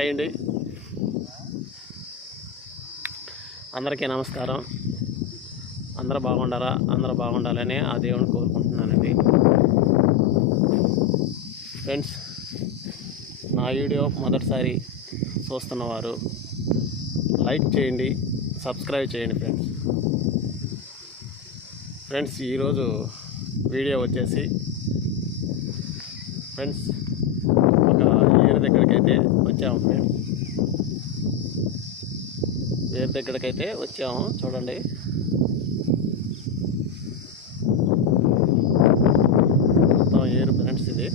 Hi అండి, అందరికీ నమస్కారం. అందరూ బాగుండారా? అందరూ బాగుండాలని ఆ దేవుని కోరుకుంటున్నానండి. ఫ్రెండ్స్, నా వీడియో మొదటిసారి చూస్తున్నవారు లైక్ చేయండి, సబ్స్క్రైబ్ చేయండి. ఫ్రెండ్స్ ఈరోజు వీడియో వచ్చేసి ఫ్రెండ్స్ ఒక ఏరు దగ్గరికైతే వచ్చాము. ఫ్రెండ్స్ ఏరు దగ్గరికైతే వచ్చాము, చూడండి. మొత్తం ఏరు ఫ్రెండ్స్. ఇది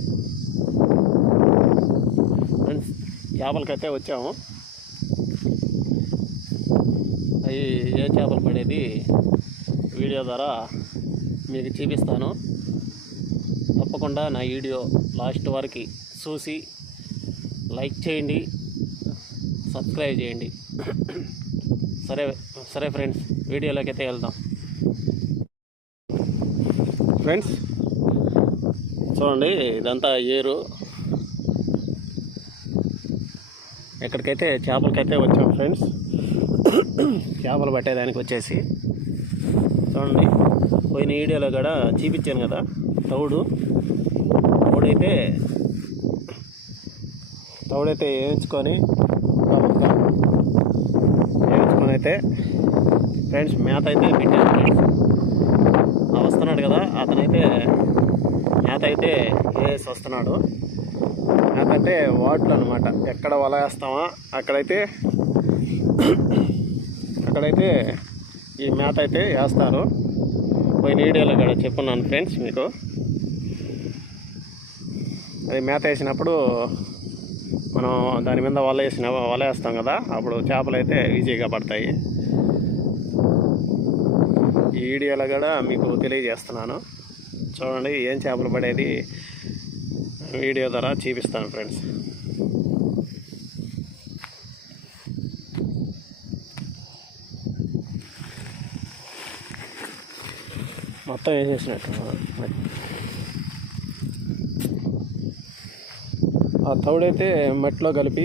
ఫ్రెండ్స్ చేపలకైతే వచ్చాము. అవి ఏ చేపలు పడేది వీడియో ద్వారా మీకు చూపిస్తాను. తప్పకుండా నా వీడియో లాస్ట్ వరకు చూసి లైక్ చేయండి, సబ్స్క్రైబ్ చేయండి. సరే ఫ్రెండ్స్, వీడియోలోకి అయితే వెళ్దాం. ఫ్రెండ్స్ చూడండి, ఇదంతా ఏరు. ఎక్కడికైతే చేపలకైతే వచ్చాం ఫ్రెండ్స్. చేపలు పట్టేదానికి వచ్చేసి చూడండి, పోయిన వీడియోలో కూడా చూపించాను కదా, తౌడైతే వేయించుకొని అయితే ఫ్రెండ్స్ మేత అయితే పెట్టాను. ఫ్రెండ్స్ వస్తున్నాడు కదా, అతనైతే మేత అయితే వేసి వస్తున్నాడు. మేత అంటే వాట్లు అనమాట. ఎక్కడ వల వేస్తామో అక్కడైతే ఈ మేత అయితే వేస్తారు. పోయిన వీడియోలో కూడా చెప్పున్నాను ఫ్రెండ్స్ మీకు. అది మేత వేసినప్పుడు మనం దాని మీద వల వేస్తాం కదా, అప్పుడు చేపలు అయితే ఈజీగా పడతాయి. ఈ వీడియోలో కూడా మీకు తెలియజేస్తున్నాను. చూడండి, ఏం చేపలు పడేది వీడియో ద్వారా చూపిస్తాను ఫ్రెండ్స్. మొత్తం వేసేసినట్టు ఆ తౌడైతే మట్టిలో కలిపి,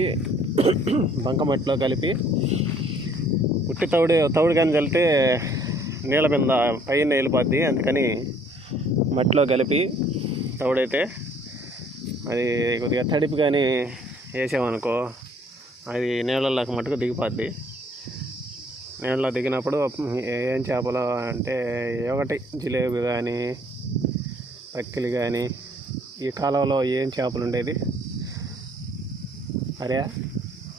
బంక మట్టిలో కలిపి, ఉట్టి తౌడు కానీ చల్లితే నీళ్ళ మీద పైన వెళ్ళిపోద్ది. అందుకని మట్టిలో కలిపి తౌడైతే అది కొద్దిగా తడిపి కానీ వేసామనుకో, అది నీళ్ళలోకి మట్టుకు దిగిపోద్ది. నీళ్ళలో దిగినప్పుడు ఏం చేపలు అంటే ఒకటి జిలేబీ కానీ, పక్కిలు కానీ, ఈ కాలంలో ఏం చేపలు ఉండేది. అరే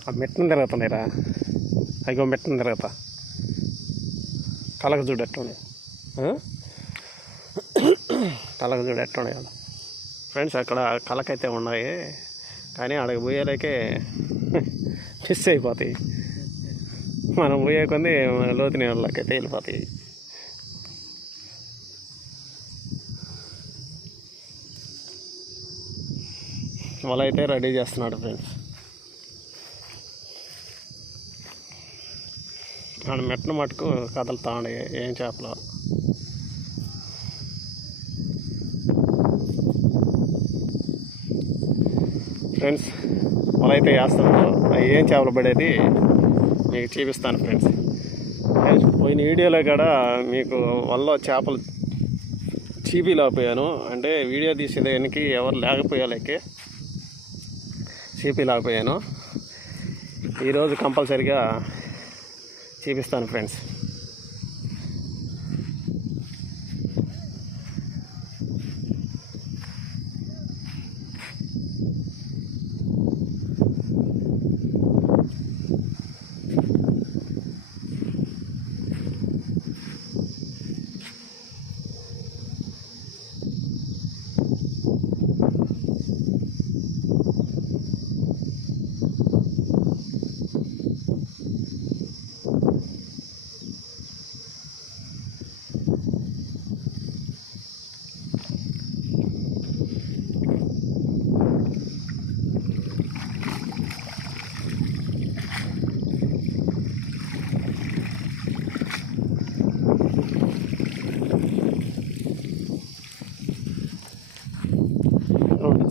ఆ మెట్టను తిరుగుతున్నాయిరా, అయ్యో మెట్టను తిరుగుతా. కలక చూడు ఎట్టున్నాయి, కలక చూడు ఎట్టున్నాయి కదా ఫ్రెండ్స్. అక్కడ కలకైతే ఉన్నాయి, కానీ అక్కడికి పోయేలాకే మిస్ అయిపోతాయి. మనం పోయే కొంది లోతు నీళ్ళకైతే వెళ్ళిపోతాయి. వల అయితే రెడీ చేస్తున్నాడు ఫ్రెండ్స్. ఆడ మెట్టను మట్టుకు కదులుతా ఉండే ఏం చేపలు. ఫ్రెండ్స్ వల అయితే వేస్తున్నాడు. ఏం చేపలు పడేది మీకు చూపిస్తాను ఫ్రెండ్స్. పోయిన వీడియోలో కూడా మీకు వల్ల చేపలు చీపీలేకపోయాను. అంటే వీడియో తీసేదానికి ఎవరు లేకపోయాలకే చీపీలేకపోయాను. ఈరోజు కంపల్సరిగా చూపిస్తాను ఫ్రెండ్స్.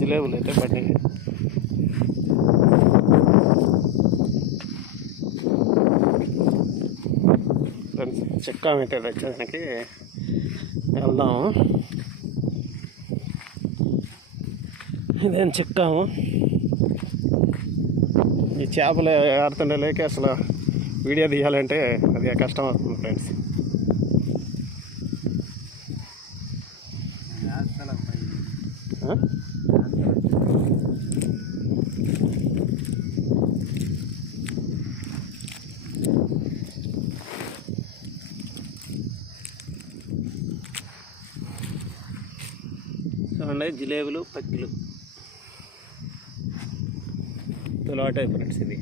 జిలేబులు అయితే పడినాయి. చిక్కాం అయితే తెచ్చేదానికి వెళ్దాము. ఇదేం చిక్కాము. ఈ చేపలు ఆడుతుండే లేక అసలు వీడియో తీయాలంటే అది కష్టం అవుతుంది ఫ్రెండ్స్. చూడండి జిలేబులు పక్కిలు తొలవాటే ఫ్రెండ్స్. ఇది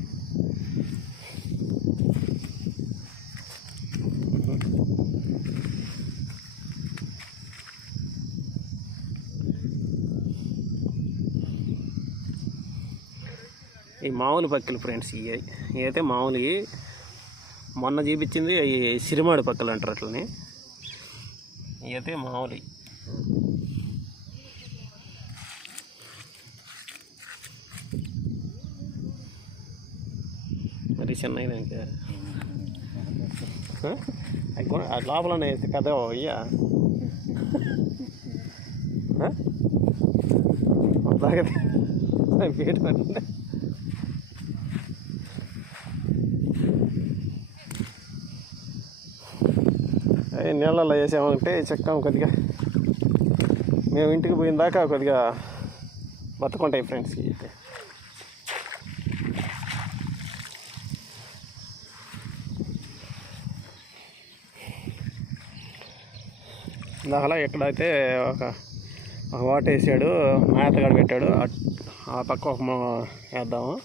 ఈ మామూలు పక్కలు ఫ్రెండ్స్. ఇవి అయితే మామూలు మొన్న చూపించింది అవి సిరిమాడు పక్కలు అంటారు అట్లని. ఇవి అయితే మామూలు మరి చిన్న లోపలనే పెద్ద అయ్యా పేట పెట్టండి. నీళ్ళల్లో వేసామంటే చెక్కాం కొద్దిగా. మేము ఇంటికి పోయిన దాకా కొద్దిగా బతుకుంటాయి ఫ్రెండ్స్. అయితే దాహలా ఎక్కడైతే ఒక వాట వేసాడు, మేతగాడు పెట్టాడు. ఆ పక్క ఒక వేద్దాము.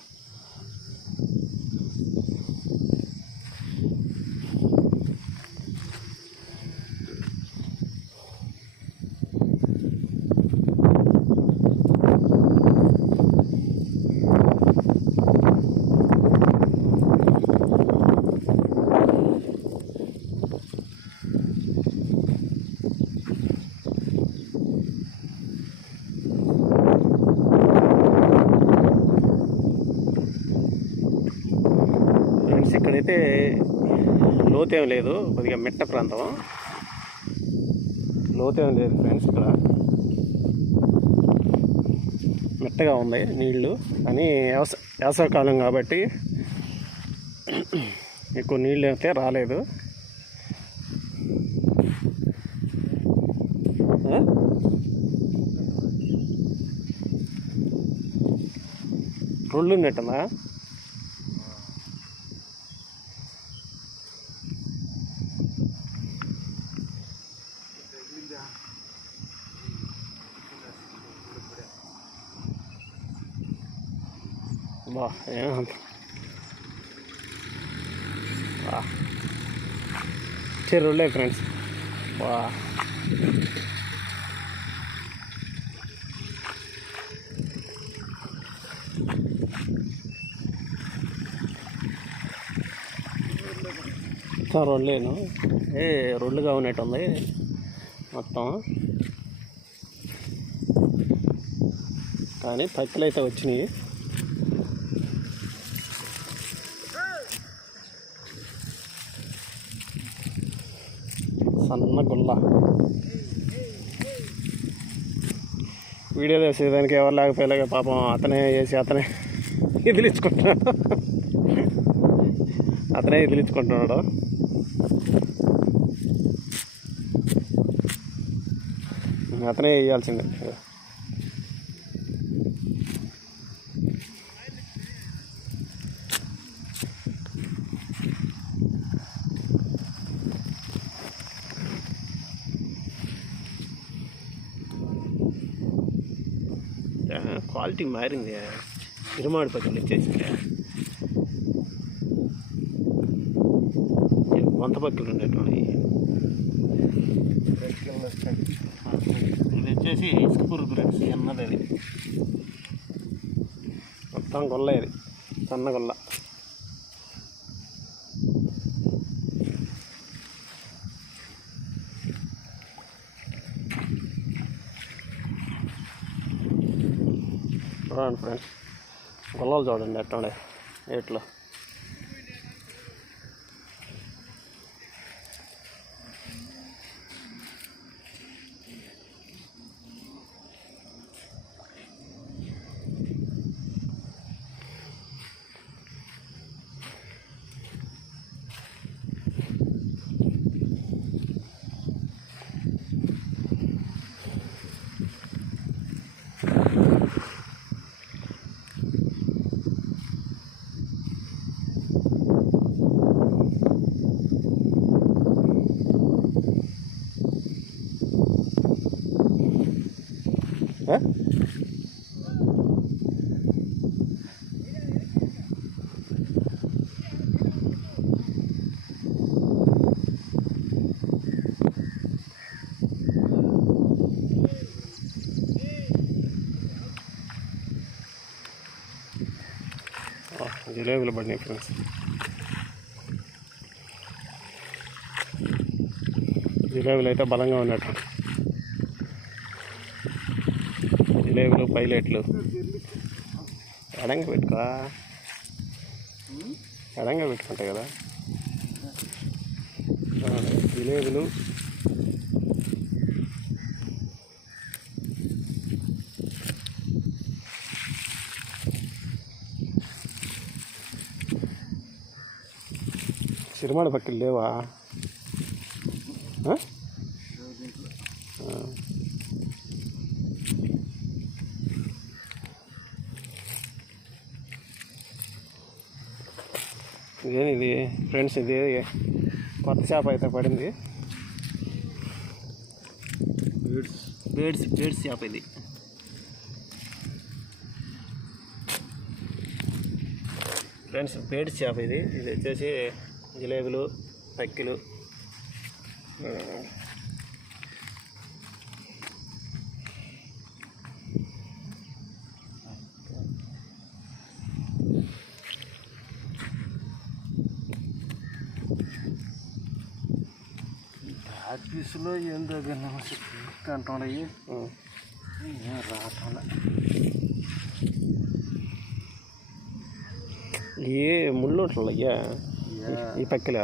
ఇక్కడైతే లోతేం లేదు, కొద్దిగా మెట్ట ప్రాంతం. లోతేం లేదు ఫ్రెండ్స్. ఇక్కడ మెట్టగా ఉంది నీళ్ళు. కానీ వేసవికాలం కాబట్టి ఎక్కువ నీళ్ళు అయితే రాలేదు. రోడ్లు ఉన్నట్టుందా? బా ఏమంత చెరువులే ఫ్రెండ్స్. బా రోడ్లేను రోడ్లుగా ఉన్నట్టుంది మొత్తం. కానీ పక్కలు అయితే వచ్చినాయి. సన్న గుల్ల వీడియో చేసేదానికి ఎవరు లేకపోయా పాపం అతనే చేసి అతనే ఇదిలించుకుంటున్నాడు. అతనే వేయాల్సిందే. క్వాలిటీ మారింది. తిరుమాడి పక్కన వచ్చేసింది. వంత పక్కలు ఉండేటువంటి ఇది వచ్చేసి ఇసుక పురుగు ఫ్రెండ్స్. అన్నది అది మొత్తం గొల్ల, ఇది సన్న గొల్ల. చూడండి ఫ్రెండ్స్, గొల్లలు చూడండి ఎట్లా ఏట్లో. జిలేబీలు పడినాయి ఫ్రెండ్స్. జిలేబీలు అయితే బలంగా ఉన్నట్టు. జిలేబీలు పైలెట్లు ఎడంగా పెట్టుకుంటాయి కదా జిలేబీలు. సిరిమాడ పక్కలు లేవా? ఇదేనిది ఫ్రెండ్స్, ఇది కొత్త చేప అయితే పడింది. బేడ్స్ చేప ఇది. ఫ్రెండ్స్ బేడ్స్ చేప ఇది. ఇది వచ్చేసి జిలేబీలు, పక్కిలు. ఆఫీసులో ఏందో అంటున్నాయి రావట్లే. ఏ ముళ్ళు అయ్యా ఈ పక్కల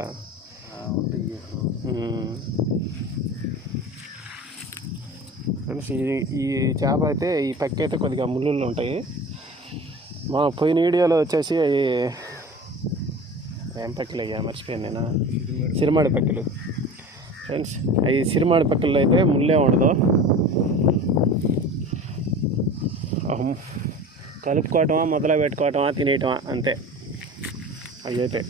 ఈ చేప అయితే ఈ పక్క అయితే కొద్దిగా ముళ్ళు ఉంటాయి. మా పోయిన వీడియోలో వచ్చేసి అవి ఏం పక్కలు అయ్యా మర్చిపోయాను నేను, సిరిమాడి పక్కలు ఫ్రెండ్స్. అవి సిరిమాడి పక్కల్లో అయితే ముళ్ళే ఉండదు, కలుపుకోవటమా మొదలు పెట్టుకోవటమా తినేయటమా అంతే. అవి అయితే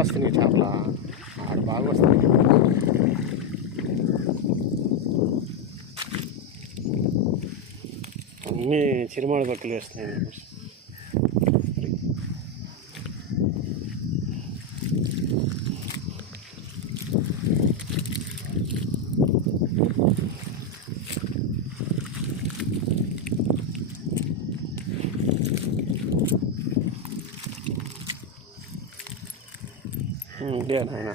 వస్తున్నాయి చేపల, ఆడ బాగా వస్తున్నాయి. అన్నీ చిరుమాడ పక్కలు వేస్తున్నాయి. ఇదే నాయన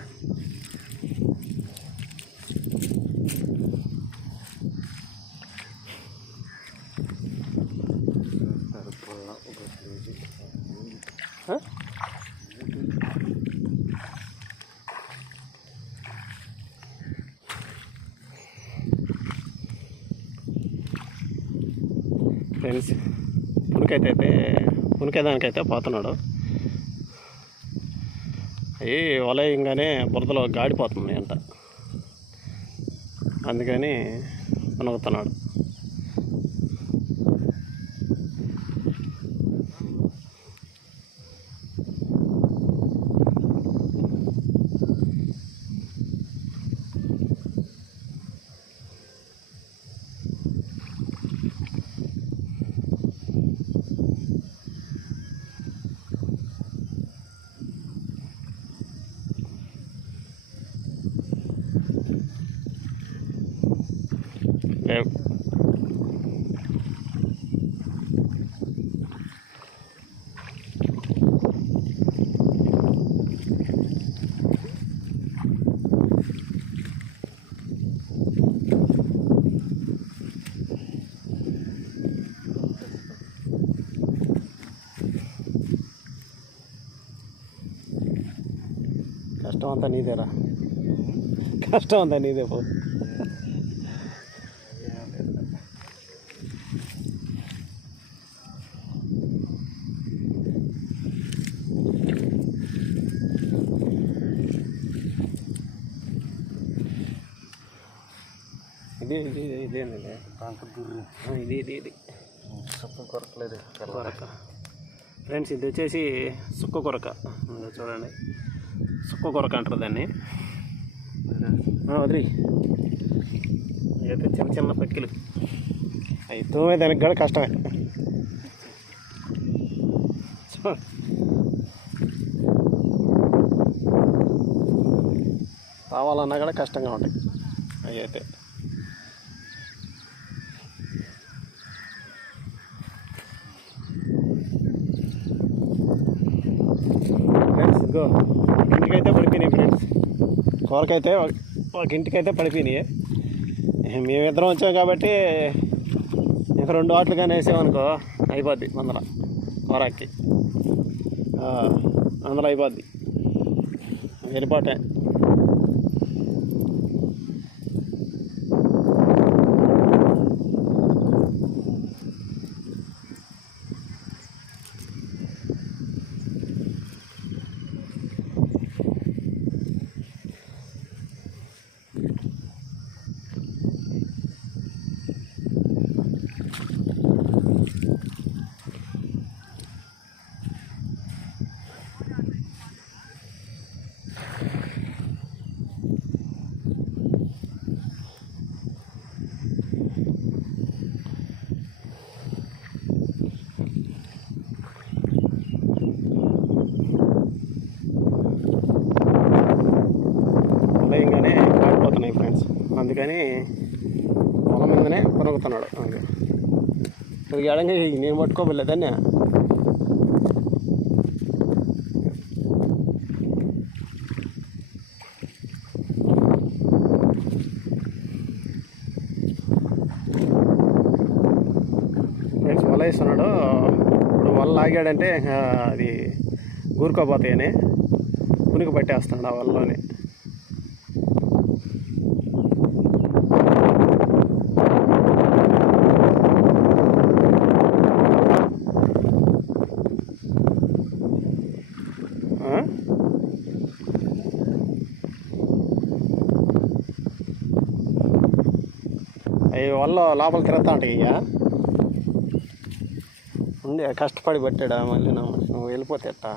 ఫ్రెండ్స్. పునికేదానికైతే పోతున్నాడు. అవి వలయంగానే బురదలో గాడిపోతుంది అంట, అందుకని మునుగుతున్నాడు. కష్టం అంతా నీదేరా, కష్టం అంతా నీదే పో. ఇదేనండి ఇది సుక్క కొరకలేదు కొరక ఫ్రెండ్స్. ఇది వచ్చేసి సుక్క కొరక, చూడండి సుక్క కొరక అంటారు దాన్ని. వదిలి అయితే చిన్న చిన్న పక్కిలు అవి తోమే దానికి కూడా కష్టమే. రావాలన్నా కూడా కష్టంగా ఉంటాయి అవి అయితే. ఫ్రెండ్స్ ఇంకో ఇంటికైతే పడిపోయినాయి ఫ్రెండ్స్, కూరకైతే ఒక ఇంటికైతే పడిపోయినాయి. మేమిద్దరం వచ్చాం కాబట్టి ఇంకా 2 ఆటలు కానీ వేసామనుకో అయిపోద్ది మందల కూరకి, అందులో అయిపోద్ది వెళ్ళిపోతాయి. ఉదయంగానే కాలిపోతున్నాయి ఫ్రెండ్స్, అందుకని పొలం మీదనే కొనుక్కుతున్నాడు. అది ఎడంగా నేను పట్టుకోబోలేదాన్ని. ఫ్రెండ్స్ వల వేస్తున్నాడు, ఇప్పుడు వల లాగాడంటే అది ఊరుకోపోతాయని ఉనికి పట్టేస్తున్నాడు ఆ వలలోనే. అవి వల్ల లోపల తిరుగుతా ఉంటాయి. ఇక ఉండి కష్టపడి పట్టాడా మళ్ళీ నువ్వు వెళ్ళిపోతే ఎట్టా.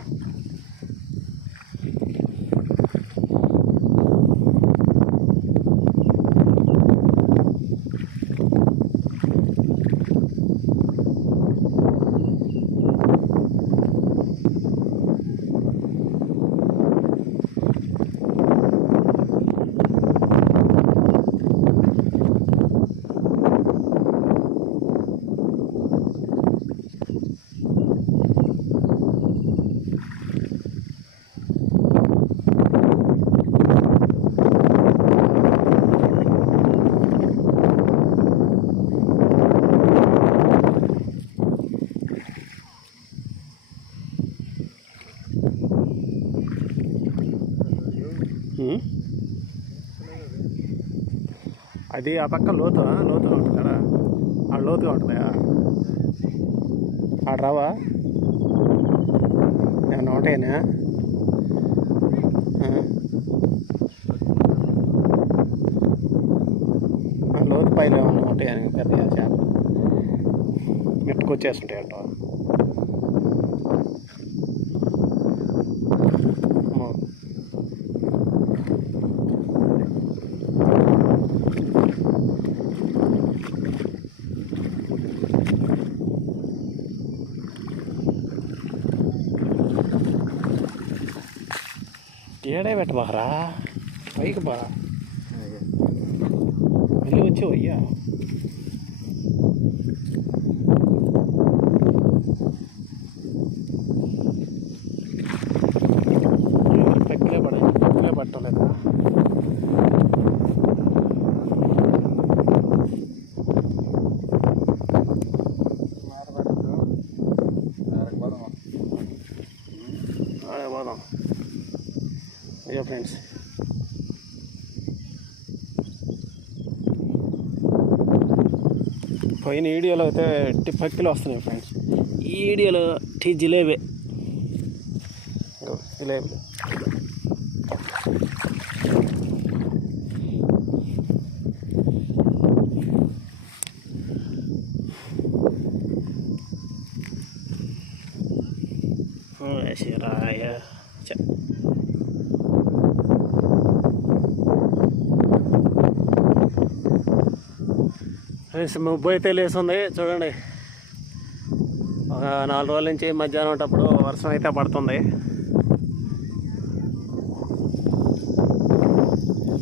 అది ఆ పక్క లోతుగా ఉంటుంది కదా, ఆ లోతుగా ఉంటుందా ఆడ రావా ఏమన్నా ఉంటాయనా? లోతు పైలు ఏమన్నా ఉంటాయని పెద్ద చేప మెట్టుకొచ్చేస్తుంటాయి అంట. ఏడే పెట్టబారా పైకి బా వెళ్ళి వచ్చావు అయ్యా. పక్కలే పట్టలేదా? పోదాం ఇక ఫ్రెండ్స్ పోయిన వీడియోలో అయితే పక్కిలు వస్తున్నాయి ఫ్రెండ్స్. ఈ వీడియోలో జిలేబీ జిలేబీ రాయ ముబ్బై అయితే లేస్తుంది చూడండి. ఒక 4 రోజుల నుంచి మధ్యాహ్నం ఉన్నప్పుడు వర్షం అయితే పడుతుంది.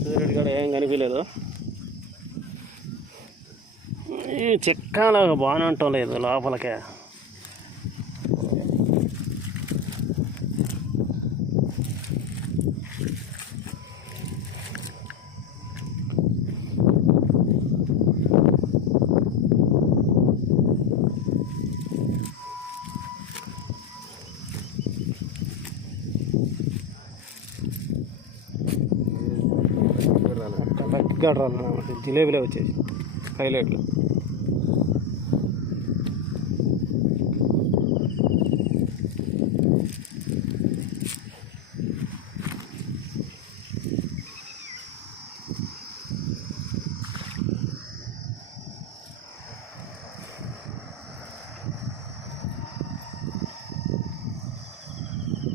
సూర్యుడు కూడా ఏం కనిపించలేదు. ఈ చిక్కాలాగా బాగానే ఉండటం లేదు లోపలికే. రాళ్ళు జిలేబీలే వచ్చేసి హైలైట్లు.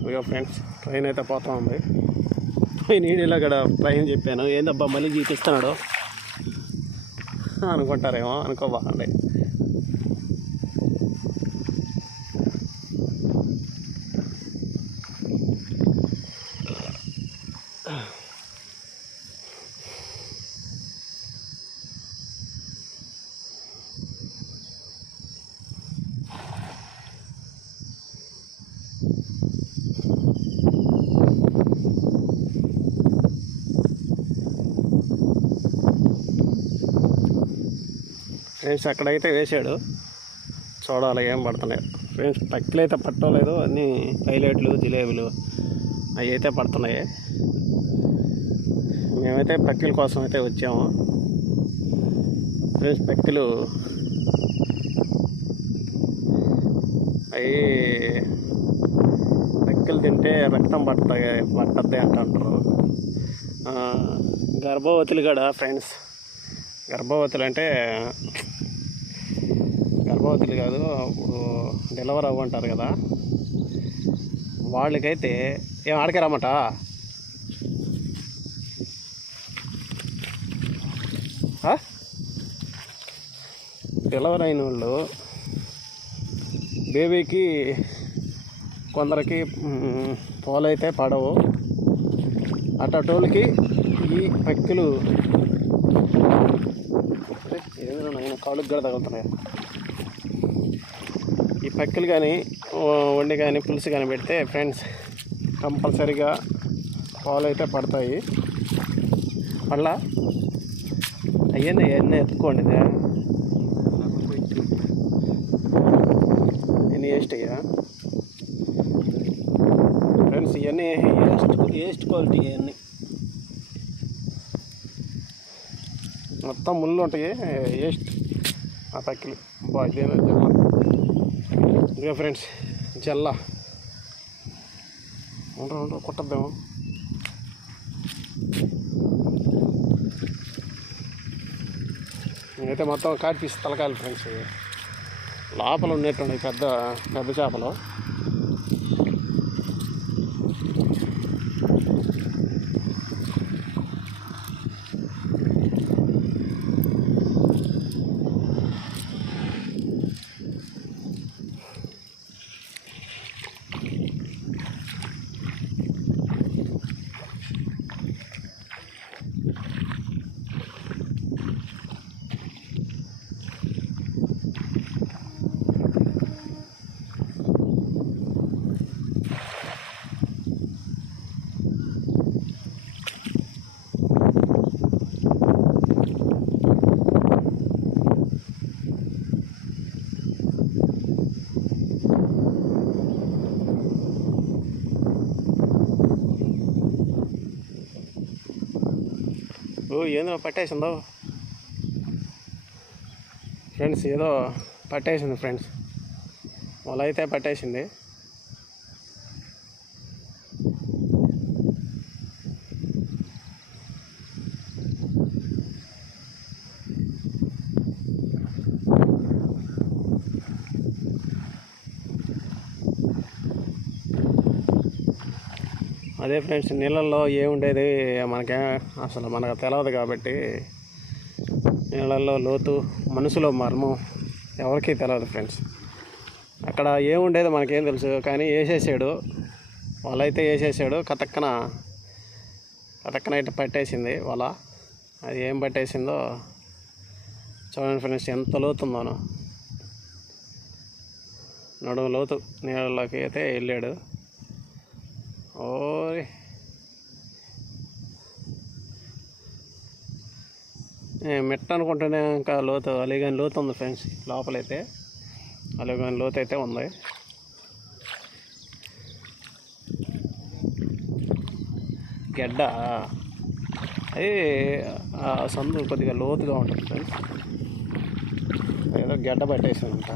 ఇక ఫ్రెండ్స్ ట్రైన్ అయితే పోతా ఉంది. నీడిలో కూడా ట్రైన్ చెప్పాను, ఏందబ్బా మళ్ళీ చూపిస్తున్నాడు అనుకుంటారేమో, అనుకోబాకండి. ఫ్రెండ్స్ అక్కడైతే వేసాడు, చూడాలి ఏం పడుతున్నాయి. ఫ్రెండ్స్ పక్కలు అయితే పట్టలేదు, అన్నీ హైలైట్లు జిలేబీలు అవి అయితే పడుతున్నాయి. మేమైతే పక్కల కోసం అయితే వచ్చాము. ఫ్రెండ్స్ పక్కలు అవి పక్కలు తింటే రక్తం పట్టద్ది అంటారు. గర్భవతులు కూడా ఫ్రెండ్స్, గర్భవతులు అంటే గర్భవతులు కాదు, ఇప్పుడు డెలివరీ అవ్వంటారు కదా, వాళ్ళకైతే ఏం ఆడికే రమ్మట. డెలివరీ అయిన వాళ్ళు బేబీకి కొందరికి పాలైతే పడవు, అటోళ్ళకి ఈ పక్కలు ఏదైనా నేను కాళ్ళకి కూడా తగులుతున్నాయి. ఈ పక్కలు కానీ వండి కానీ పులుసు కానీ పెడితే ఫ్రెండ్స్ కంపల్సరీగా పాలు అయితే పడతాయి. మళ్ళా అవన్నీ ఎత్తుకోండి, ఇవన్నీ వేస్ట్ అయ్యా ఫ్రెండ్స్. ఇవన్నీ వేస్ట్ క్వాలిటీ, ఇవన్నీ మొత్తం ముళ్ళు ఉంటాయి, వేస్ట్ ఆ పక్కలు. ఇదేనా జల్ల, ఇదిగో ఫ్రెండ్స్ జల్ల ఉండరు కుట్టద్దాము. అయితే మొత్తం కాటి పీస్ తలకాయలు ఫ్రెండ్స్. లోపల ఉన్నట్టు పెద్ద పెద్ద చేపలు. ఏందో పట్టేసిందో ఫ్రెండ్స్, ఏదో పట్టేసింది ఫ్రెండ్స్, వల అయితే పట్టేసింది. అదే ఫ్రెండ్స్, నీళ్ళల్లో ఏముండేది మనకు తెలియదు కాబట్టి నీళ్ళల్లో లోతు, మనసులో మర్మం ఎవరికీ తెలియదు ఫ్రెండ్స్. అక్కడ ఏముండేదో మనకేం తెలుసు, కానీ వేసేసాడు, వలైతే వేసేసాడు. కతక్కన ఇట్లా పట్టేసింది వల. అది ఏం పట్టేసిందో చూడండి ఫ్రెండ్స్, ఎంత లోతుందోనో. నడుము లోతు నీళ్ళలోకి అయితే వెళ్ళాడు. ఓరి మెట్ట అనుకుంటేనే ఇంకా లోతు, అలిగాని లోతు ఉంది ఫ్రెండ్స్. లోపలైతే అలిగాని లోతు అయితే ఉంది. గడ్డ అది సందు కొద్దిగా లోతుగా ఉంటుంది ఫ్రెండ్స్. ఏదో గడ్డ పట్టేసిందంట.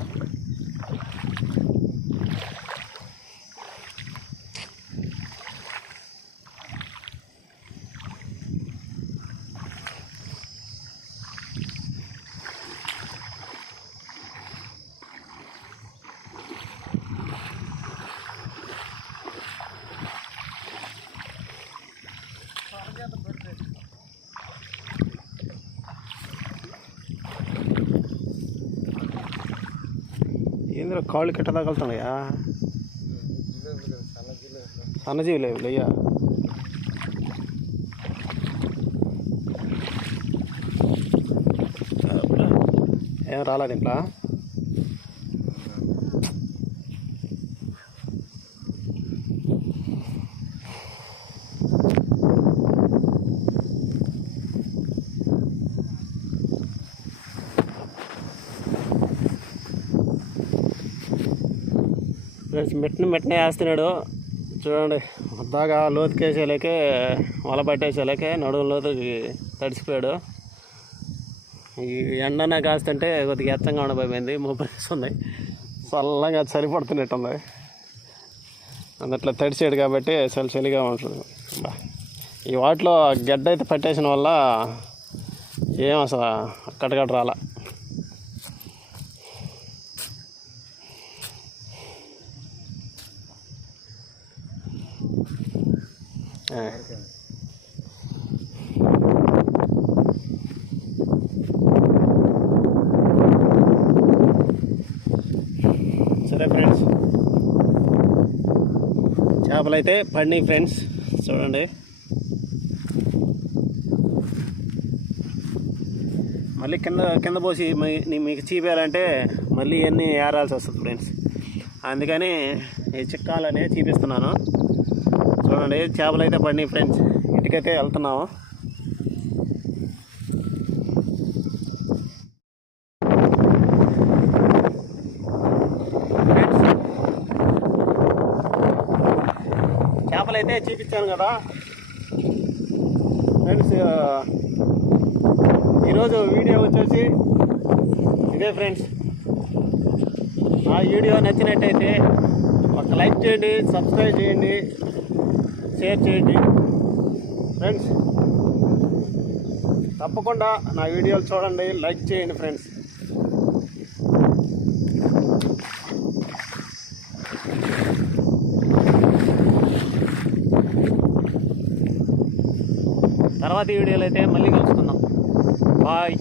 ఏంద్ర కాళ్ళు కిట్ట తగులుతున్నాయా? సన్నజీవి లేవు అయ్యా. ఏం రాలేదు ఇంట్లో. మెట్టనే వేస్తున్నాడు చూడండి. బాగా లోతుకేసేలేకే, వల పట్టేసేలేకే నడుము లోతుకి తడిసిపోయాడు. ఈ ఎండనే కాస్తుంటే కొద్దిగా ఎత్తంగా ఉండబోయింది. మొబ్బరిస్తుంది, చల్లగా చలి పడుతున్నట్టుంది. అందుట్లో తడిసాడు కాబట్టి చలిగా ఉంటుంది. ఈ వాటిలో గడ్డ అయితే పట్టేసిన వల్ల ఏం అసలు అక్కడికక్కడ రాలా. సరే ఫ్రెండ్స్, చేపలు అయితే పడినాయి ఫ్రెండ్స్. చూడండి, మళ్ళీ కింద పోసి మీకు చీపేయాలంటే మళ్ళీ ఇవన్నీ ఏరాల్సి వస్తుంది ఫ్రెండ్స్. అందుకని ఈ చిక్కాలనే చూపిస్తున్నాను. చూడండి, చేపలు అయితే పడినాయి ఫ్రెండ్స్. ఇంటికైతే వెళ్తున్నాము. చేపలు అయితే చూపించాను కదా ఫ్రెండ్స్. ఈరోజు వీడియో వచ్చేసి ఇదే ఫ్రెండ్స్. ఆ వీడియో నచ్చినట్టయితే ఒక లైక్ చేయండి, సబ్స్క్రైబ్ చేయండి, షేర్ చేయండి ఫ్రెండ్స్. తప్పకుండా నా వీడియోలు చూడండి, లైక్ చేయండి ఫ్రెండ్స్. తర్వాత వీడియోలు అయితే మళ్ళీ కలుసుకుందాం. బాయ్.